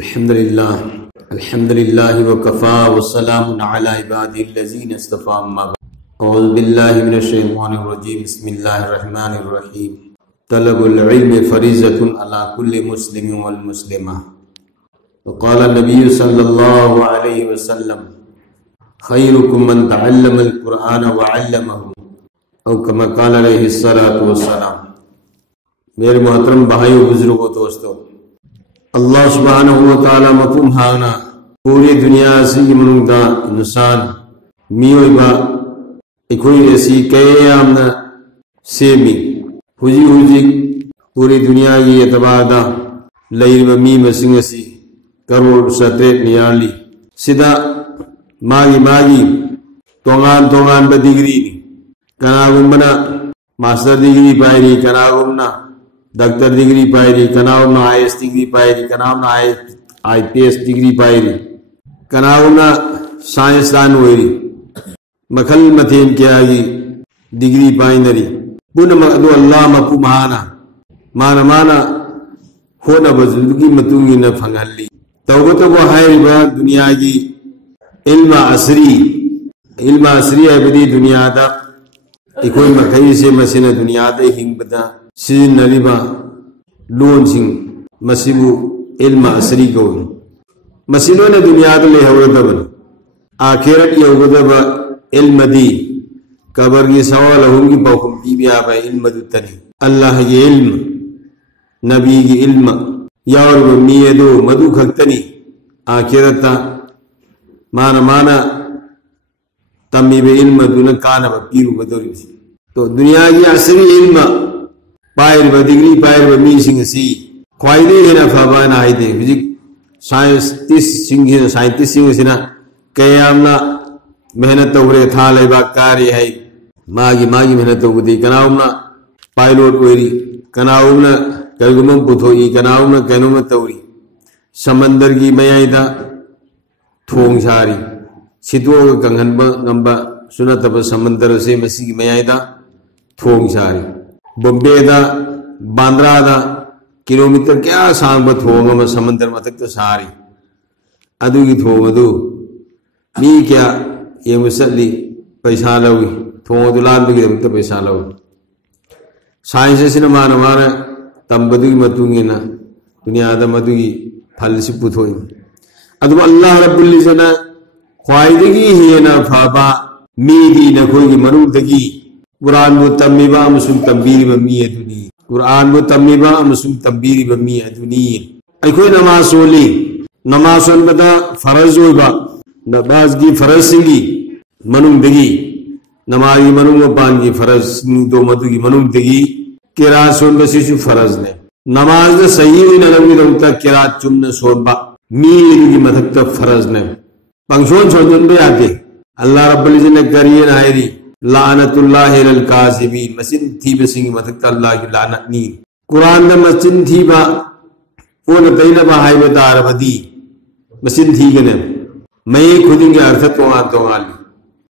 الحمد لله وكفى والسلام على عباده الذين اصطفى أما بعد. أعوذ بالله من الشيطان الرجيم. بسم الله الرحمن الرحيم. طلب العلم فريضة على كل مسلم والمسلمة. وقال النبي صلى الله عليه وسلم خيركم من تعلم القرآن وعلمه او كما قال عليه الصلاة والسلام. میرے محترم بھائیو بزرگوں دوستو، اللہ سبحانہ و تعالی مفہوم ہانا پوری دنیا سے منگ دا انسان میوئی با اکوئی ایسی کئی آمنا سیمی ہوجی پوری دنیا کی اعتبار دا لیر و میم سنگسی کروڑ ستریٹ نیالی سیدھا ماگی تونگان با دیگری کناغم بنا ماسٹر ڈگری پائری کناغمنا ڈاکٹر ڈگری پائری کناغمنا آئی ایس ڈگری پائری کناغمنا آئی پی ایس ڈگری پائری کناغمنا سائنسدان ہوئی مکھل متین کیا گی ڈگری پائنری پونا مقدو اللہ مپو مانا ہونا بزرگی متونگی نفنگلی توقتو وہ حیر با دنیا کی علم عصری ہے بدی دنیا دا اکوئی مکھئی سے مسینہ دنیا دے ہنگ بدا سیزن نریبا لون سنگ مسیبو علم عصری کوئی مسینوں نے دنیا دے لے ہوئے دبن آخرت یہ ہوگا دبا علم دی قبر کی سوال ہونگی پاکم بی آبا علم دتنی اللہ کی علم نبی کی علم یاور میدو مدو کھکتنی آخرتا مانا تمی بے علم دون کانا با پیرو بدوری سی تو دنیا کی عصری علم پائر با ڈگری پائر با میسنگ سی خوائدے ہینا فابانا آئی دے فزک سائنٹس سنگ سینا قیامنا محنت توڑے تھا لے با کاری ہے ماگی محنت توڑے دی کناؤمنا پائلوٹ کوئی کناؤمنا کرگمم پتھوئی کناؤمنا کنومت توڑی سمندر کی میائی دا تھونگ ساری سیتو کا کنگن گمبا سنت با سمندر سے مسیح کی میائی دا تھونگ ساری بمبے دا باندرا دا کلومیٹر کیا سانگ با تھونگا ما سمندر ما تک تا ساری ادو کی تھونگ ادو می کیا یہ مسلی پیسہ لوگی تھونگ دلان بگی دمتا پیسہ لوگی سائنس سے نمانا تم بدو کی متونگی نا دنیا دا مدو کی پھل سی پتھوئی ادو اللہ رب العزت خواہدگی ہی نا فابا میدی نکوئی کی منودگی قرآن و تمیبا مسلم تنبیری بمی ادونی قرآن و تمیبا مسلم تنبیری بمی ادونی ایکوئی نماز سولی نماز سول بدا فرض ہوئی با نماز کی فرض سنگی منودگی نمازی منو و پان کی فرض دو مدو کی منودگی قرآن سول بسی شو فرض نے نماز دا صحیح ہوئی نلوی روتا قرآن چمنا سول با میدی کی مدھکتا فرض نے پنکشون چھوڑن بے آتے اللہ رب العزت نے کرین آئیری لعنت اللہ للکاذبین مسن تھی بسنگی مدکتا اللہ کی لعنت نین قرآن دا مسن تھی با اونا تینا با ہائی بتا عرب دی مسن تھی گنے میں خودیں گے ارثت تو آلی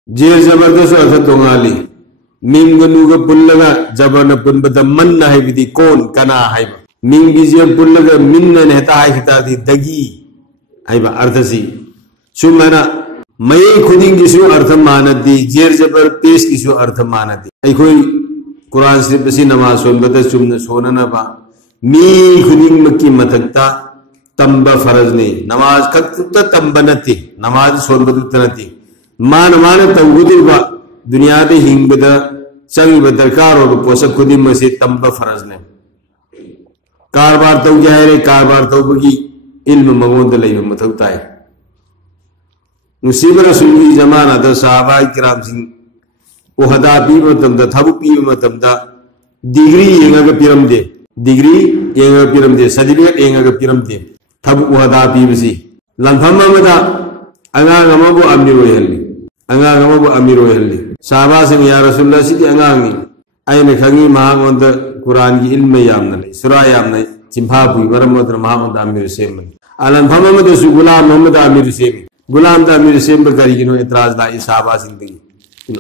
جیر زبردست ارثت تو آلی میم گنو کا پل لگا زبرن پن بدا من نہ ہے بھی کون کنا ہے با میم بیزیر پل لگا من نہ نہتا ہے خطا دی دگی ہے با ارثسی سو مانا میں خودیں کسو ارتھ مانت دی جیر زبر پیس کسو ارتھ مانت دی ای کوئی قرآن سے بسی نماز سون بدا سمنا سونا نبا می خودیں مکی متکتا تنبا فرض نے نماز کتا تنبا نتی نماز سون بدا نتی مانا توگدی با دنیا دے ہنگ بدا چنگ بدرکار ہو پوسا خودیں مسی تنبا فرض نے کاربار تو کیا ہے کاربار تو بگی علم مغوند لئی متکتا ہے نصیب رسول کی زمانہ دا صحابہ کرام سنگ احدا پیو متم دا تھبو پیو متم دا ڈگری اینگا کا پیرم دے ڈگری اینگا کا پیرم دے سرٹیفکیٹ اینگا کا پیرم دے تھبو احدا پیو سی لنفم مدا انگا غمبو امیر ویلی صحابہ سنگ یا رسول اللہ سی انگا انگی این کھنگی مہاں دا قرآن کی علم یامنا لئی سرا یامنا چمپا پوئی ورمت مہاں دا امیر سیمن لنفم مدا سو غلام محمد امیر سیمن غلام دا امیر سیم بکاری کنو اعتراض لائی صحابہ زندگی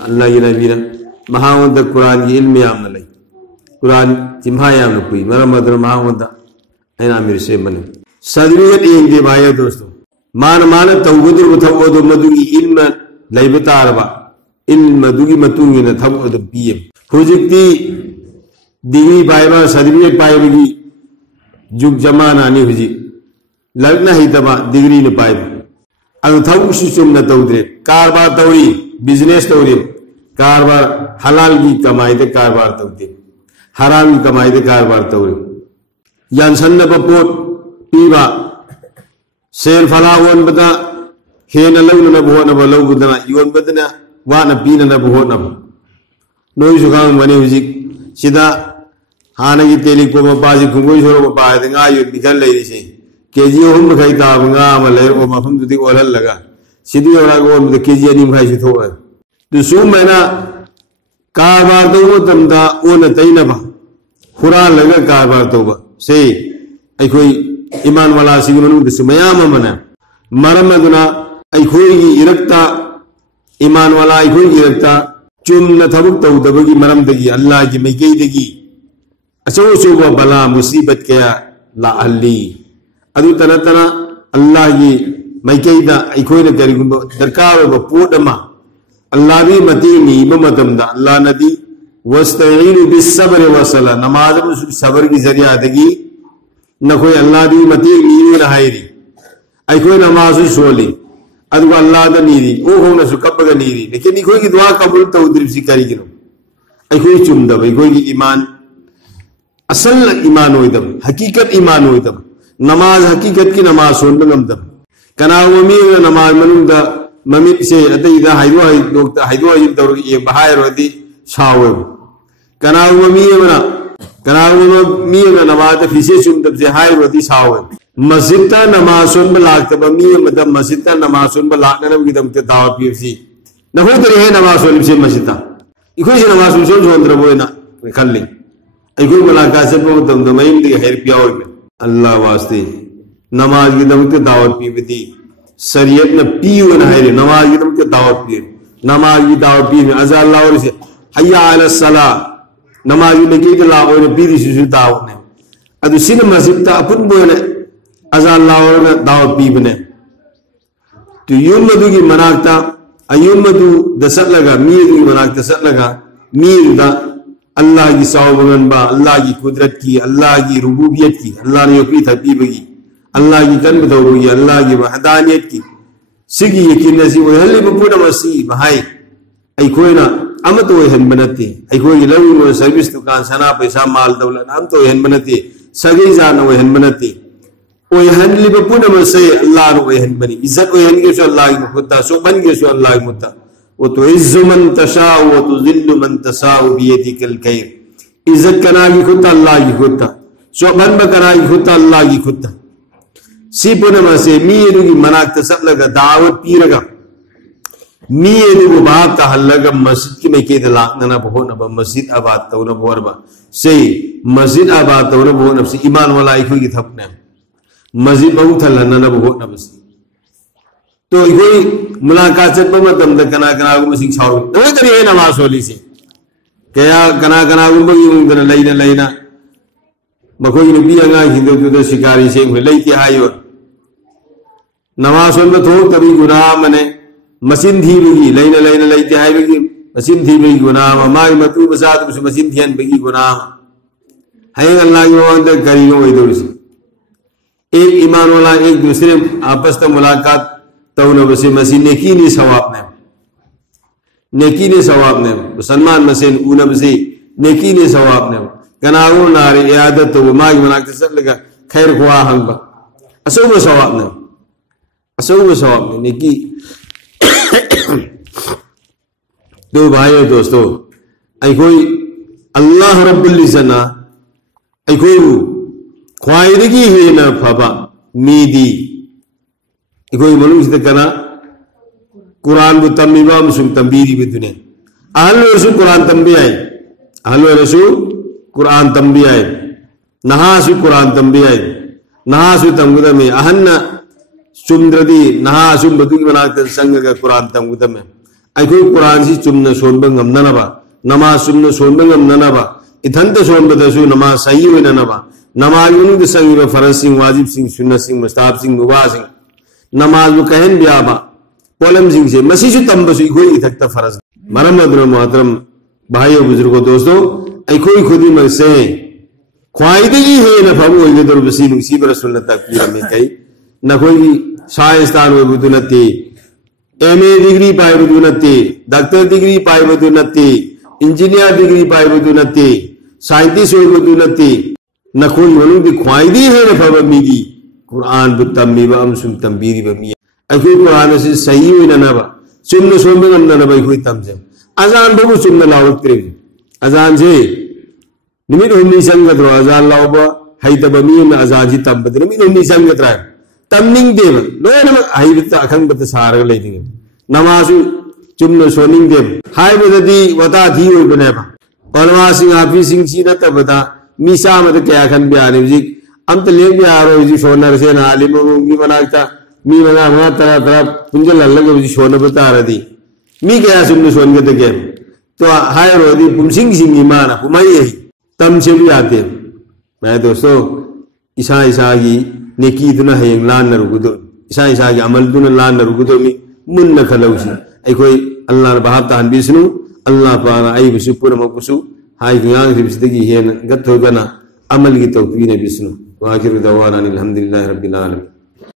اللہ کی نبی مہاون دا قرآن کی علم یامنا لئی قرآن چمہا یامنا کوئی مرمت مہاون دا این امیر سیم بنے صدریت این دے بھائی دوستو مانا توغدر و تھو مدوگی علم لیبتا ربا علم مدوگی متونگی نا تھو ادو پیم پروجیکٹی ڈگری پائے با صدریت پائے بگی جگ جمانا نہیں ہوجی لگنا ہی تبا ڈگری نہ پائے اگر تھو ششم نہ تودرے کاربار توری بزنس توری کاربار حلال کی کمائی دے کاربار توری حرام کی کمائی دے کاربار توری یانسن نہ پپوٹ پیبا سیر فلاون بدا ہین لو نہ بہو نہ لو بدنا یون بدنا وانا پین نہ بہو نہ نوئی سکام بنے ہوجی سیدھا ہانا کی تیلی کو مپاسی کنگوئی شروع مپاہی دیں گا یون نکل لئی دیشے کیجیو ہم بکھائی تاب گا ملیر او مفہم تو دیکھ اولھل لگا سیدھی اورا کو ان کیجیو نہیں بکھائی شتو ہے تو سوم میں نا کاربار تو وہ تمتا او نتائی نبا قرآن لگا کاربار تو با سی ای کوئی ایمان والا سیگنوں دسو میاما منا مرمدنا ای کوئی گی ارکتا ایمان والا ای کوئی گی ارکتا چون نتبک تو دبگی مرم دگی اللہ کی مکی دگی اچھو سوگو بلا مصیبت کیا لا علی ادو تنا تنا اللہ کی مکی دا ای کوئی نہ کری گنبو درکارو با پوٹما اللہ بھی متینی بمتم دا اللہ ندی وَاسْتَعِينُ بِالصَّبْرِ وَصَلَى نماز میں صبر کی ذریعہ دگی نہ کوئی اللہ دی متینی نہ ہائری ای کوئی نماز سولی ادو اللہ دا نیری او ہونا سو کب گا نیری لیکن ای کوئی کی دعا قبول تو درب سی کری گنو ای کوئی چم دب ای کوئی کی ایمان اصل ایمان ہوئی دب حقیقت ایمان ہوئی دب نماز حقیقت کی نماز سون بگم دب کنا ومی نماز منم دا ممی سے ادھا دا حیدو حیدو دور یہ بہائر ہوتی شاوے کنا ومی نماز فیسے چم دب سے حائر ہوتی شاوے مسجد تا نماز سن بلاک تبا مدب مسجد تا نماز سن بلاک نبی کی دمتے دعوت پیف سی نخوی تری ہے نماز سن سے مسجد تا اکوئی سے نماز سن سن ربوئے نا کھل لیں اکوئی ملاکہ سے پہو تم دمائیم دی خیر پیاوئی میں اللہ واسطے نماز کی دمتے دعوت پیف دی سریعت نا پیو نا ہے نماز کی دمتے دعوت پیف نماز کی دعوت پیف ازا اللہ اور اسے حیاء علی الصلاة نماز کی نکی اللہ اور پیدی سوسو دعوت نے ادو سن مسجد تا اپن بوئے ازا اللہ اور دعوت پی بنے تو یون مدو کی مناکتا ایون مدو دست لگا میر کی مناکتا ست لگا میر دا اللہ کی صحابگن با اللہ کی قدرت کی اللہ کی ربوبیت کی اللہ نے یقین تھا پی بگی اللہ کی قلب دو بگی اللہ کی وحدانیت کی سگی یقین نسی وہ حلی بپونا مسیح بہائی ای کوئی نا امت وہ ہن بنتی ای کوئی لوگ وہ سروس دکان سنا پیسہ مال دولت ہم تو ہن بنتی سگی زانا وہ ہن بنتی ویہن لی بپونا مسئے اللہ رو ویہن بنی عزت ویہن کے سو اللہ کی مخدہ سو بن کے سو اللہ کی مدہ وَتُو عِزُّ مَن تَشَاءُ وَتُذِلُّ مَن تَشَاءُ بِيَدِكَ الْخَيْرُ عزت کنا کی خدہ اللہ کی خدہ سو بن بکنا کی خدہ اللہ کی خدہ سی پونا مسئے میرو کی مناک تسق لگا دعوت پی رگا میرو کو باب تا حل لگا مسجد کی میں کہتے لاکنا بہو نبا مسجد آباد تا انہا بہو ربا سی مسجد آباد تا انہا بہو نبسی ایمان والا ایک ہوئی تھپنے مسجد بہو تھا لننا بہو نبسی تو کوئی ملاقات سے پمت دم دا کنا کنا کو مسیح چھاڑو اوہ تری ہے نماز ہولی سے کیا کنا کنا کو بگی ہوں کنا لینا لینا مکوئی نبی انگا ہندو تو دا شکاری سے ہوئی لیتی آئی اور نماز ہولی تو تبھی گناہ منے مسین تھی بگی لینا لینا لیتی آئی بگی مسین تھی بگی گناہ ہماری مطلوب بسات مسین تھین بگی گناہ ہے اللہ کی موانتر کریوں وی دور سے ایک ایمان والا ایک دوسرے آپس تا ملاقات تاونا بسی مسیح نیکی نہیں ثواب نے نیکی نہیں ثواب نے مسلمان مسیح اونا بسی نیکی نہیں ثواب نے کناغو ناری اعادت تو ماغی مناکتا سر لگا خیر خواہ ہم با اسو با ثواب نے اسو با ثواب نے نیکی دو بھائی و دوستو ای کوئی اللہ رب العزنا ای کوئی خواہدگی ہے نا پھابا میدی کوئی ملوک سے کنا قرآن bu tambiba musum tambiri bidune ahlu rasul Quran tambi ay ahlu rasul Quran tambi ay nahasu Quran tambi ay nahasu tamguda me ahanna sumdradi nahasu badu banata sanga ka Quran tamguda me ay koi Quran si chumna sonba ngamna na ba namaz sumna sonba ngamna na ba ithanta sonba dasu namaz sahi hoina na ba نماز منو سنگ فرض سنگ واجب سنگ سنت سنگ مستحب سنگ مباح سنگ نماز وہ کہن بیابا پولم سنگ سے مسیح تمبسو کوئی تھکتا فرض مرم ادر محترم بھائیو بزرگو دوستو کوئی خودی مرسے خواہدگی ہے نہ فہم ہوئی گے در بسیل اسی پر رسول اللہ تکبیر میں کہی نہ کوئی سائنسدان ہوئی بدونتی ایم اے ڈگری پائے بدونتی ڈاکٹر ڈگری پائے بدونتی انجینئر ڈگری پائے بدونتی سائنٹسٹ ہوئی بدونتی نہ کوئی ونو بھی خواہدی ہے نہ فہم میگی قرآن بتمی و امسن تنبیری بمی اکوئی قرآن سے صحیح ہوئی نہ نبا سنن سنن نہ نبا کوئی تمزم اذان بگو سنن لاوت کرے اذان سے نمید ہمی سنگت رو ازان لاؤ با حیط بمین ازان جی تم بدر نمید ہمی سنگت رائے تم ننگ دے با لویا نمک حیط بتا اکھنگ بتا سارگ لئی دیں نمازو چمن سو ننگ دے با ہائی بتا دی وطا تھی ہوئی بنے با قلوا سنگ آفی سنگ چینا تا بتا میسا مدد کیا کھن بیانی بزیک ام تا لیک بھی آرہو بزی شونہ رسین عالم مونگی مناکتا می منا منا طرح طرح پنجل اللہ کا بزی شونہ بتا رہ دی می کیا سنن سون گتا کیا تو ہائی رو دی پم سنگ سنگ ایمانا پمائی ہے تم سے بھی آتے ہیں میں دوستو عیسیٰ کی نیکی دنہ ہے لان نہ رکو دو عیسیٰ کی عمل دنہ لان نہ رکو دو میں من نہ کھلوسی ای کوئی اللہ بہت تہن بیسنو اللہ پانا ای بسو پورا مکسو ہائی کی آنکھ سے بسدگی ہے گت ہو گنا عمل کی توفیق بیسنو وآخر دعوانا الحمدللہ رب العالمین.